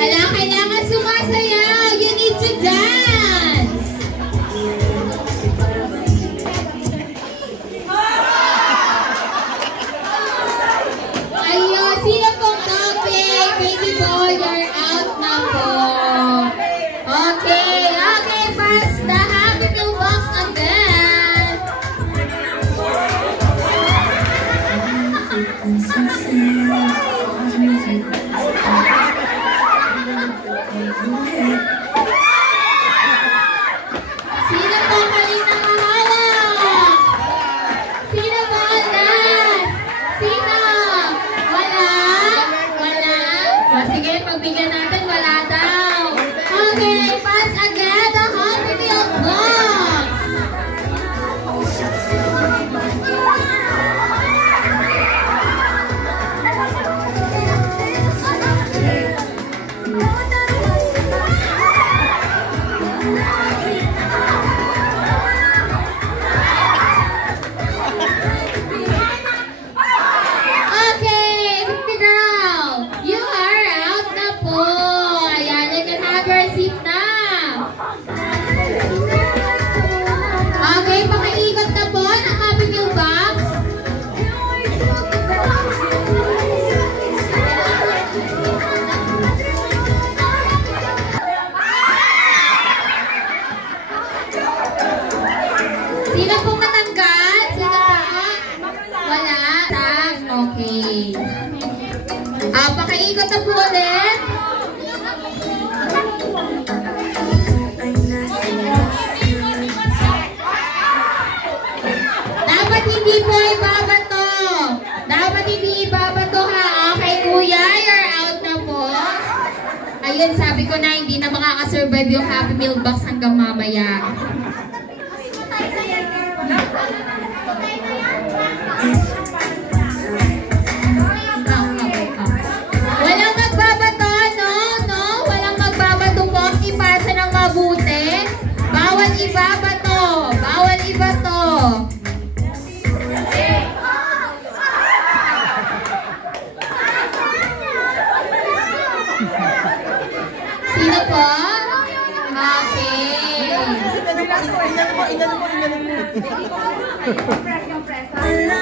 Hala, kailangan sumasayaw. You need to dance. Ayun, sino pong okay? Baby boy, you're out na po. Okay, okay, pass the Happy Meal box again. Sino po kanina mahawak? Sino po ang last? Sino? Wala? Wala? O, sige, pagbigyan natin, wala daw. Okay, pass again the Happy Meal box. Okay, baby girl, you are out na po. Ayan, you can have your seat na. Okay, pakiikot na po ng Happy Meal box. Sino po matanggal? Sino po? Wala? Okay. Pakiikot na po ulit. Dapat hindi po ibabato. Dapat hindi ibabato ha. Okay kuya, you're out na po. Ayun, sabi ko na hindi na makakasurvive yung Happy Meal box hanggang mamaya. Walang magbabato, no? No? Walang magbabato po. Ipasa ng mabuti. Bawal ibabato. Bawal ibato. Sino po? Okay.